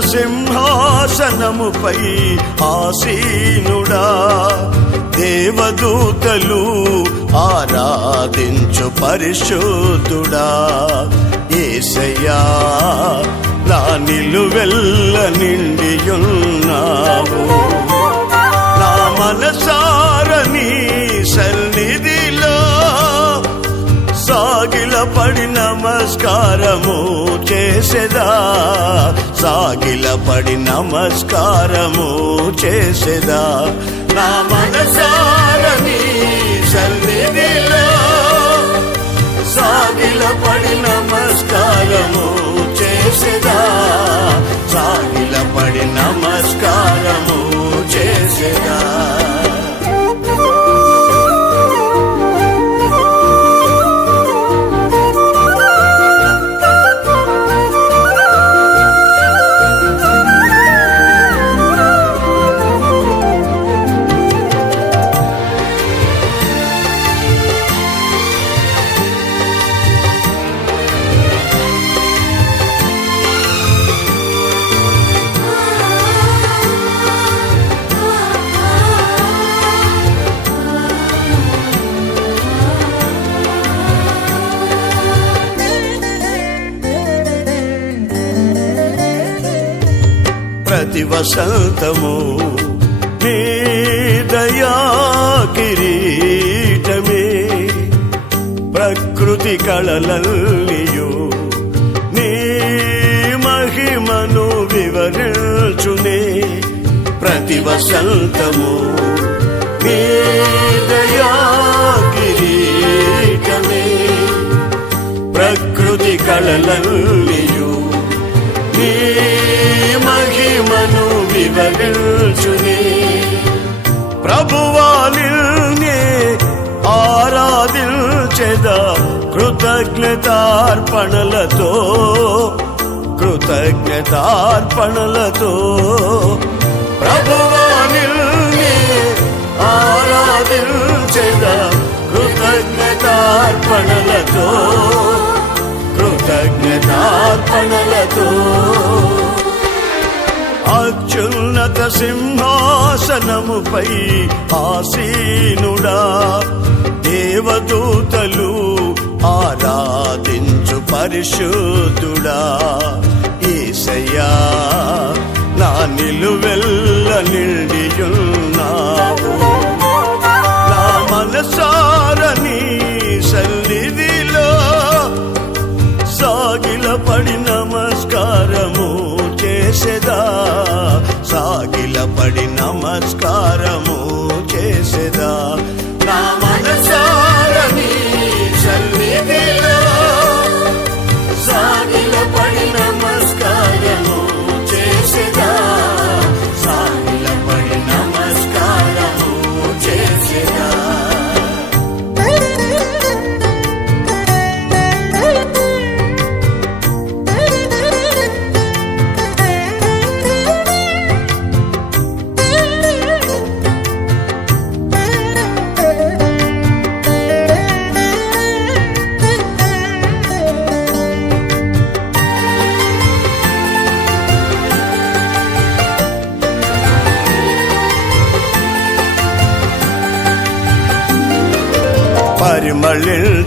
సింహాసనముపై ఆసీనుడా దేవదూతలు ఆరాధించు పరిశుద్ధుడా. ఏసయ్యా నా నిలువెల్ల నిండియున్నావు. నా మనసారని సన్నిధిలో సాగిల పడి నమస్కారము చేసేదా? సాగిల పడి నమస్కారము చేసేదా? నా మనసారా ప్రతి వసంతము నీ దయా కిరీటమే. ప్రకృతి కళలల్లియు నీ మహిమను వివరించునే. ప్రతి వసంతము నీ దయా కిరీటమే. ప్రకృతి కళలల్లియు నీ మహిమను వివరించుని ప్రభువాలినే ఆరాధించెదా కృతజ్ఞతార్పణలతో కృతజ్ఞతార్పణలతో. ప్రభువాలినే ఆరాధించెదా కృతజ్ఞతార్పణలతో కృతజ్ఞతార్పణలతో. అత్యున్నత సింహాసనముపై ఆసీనుడా. దేవదూతలు ఆరాధించు పరిశుద్ధుడా. ఈసయ్యా నా నిలువెల్ల నిండియున్నా. సాగిల పడి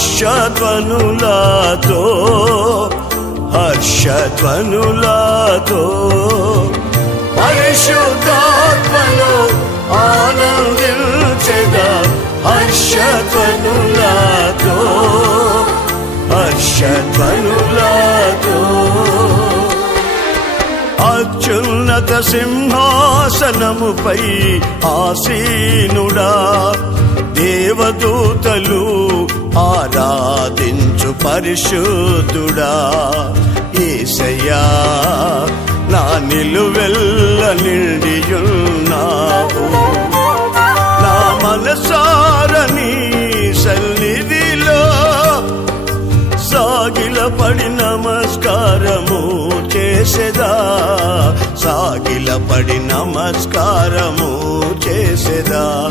హర్షధ్వనులతో హర్షధ్వనులతో పరిశుద్ధాత్మలో ఆనందించెద హర్షధ్వనులతో హర్షధ్వనులతో. అత్యున్నత సింహాసనముపై ఆసీనుడా దేవదూతలు ఆరాధించు పరిశుద్ధుడా. ఏసయ్యా నా నిలువెల్ల నిండియున్నావు. నా మనసారని సన్నిధిలో సాగిలపడి నమస్కారము చేసేదా? సాగిలపడి నమస్కారము చేసేదా?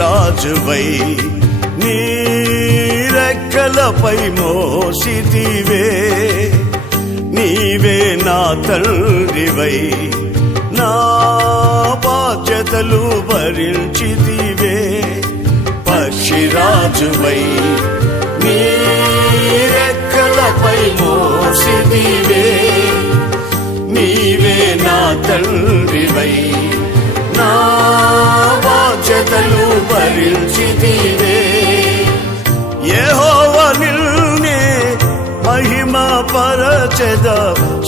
రాజువై నీరెక్కలపై మోసిదివే నీవే నా తండ్రివై నా బాధ్యతలు భరించిదివే పక్షిరాజువై నీరెక్కలపై మోసిదివే నీవే నా తండ్రివై నా బాధ్యతలు భరించితివే యెహోవ నిన్నే మహిమ పరచద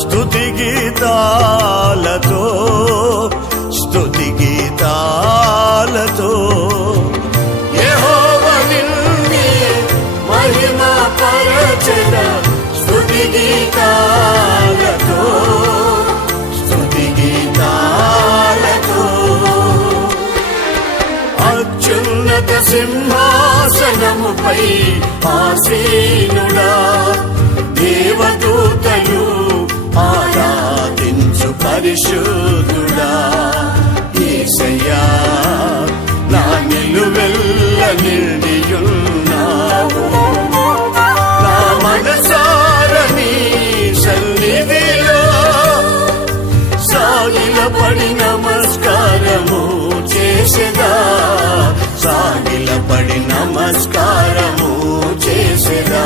స్తుతి గీతాలతో. సింహాసనముపై ఆసీనుడా దేవదూతలు ఆరాధించు పరిశుద్ధుడా. ఏసయ్యా నా నిలువెల్ల నిండియున్నావు. నా మనసారని సన్నిధిలో సాగిల పడి నమస్కారము చేసేదా. సాగిలపడి నమస్కారము చేసేదా?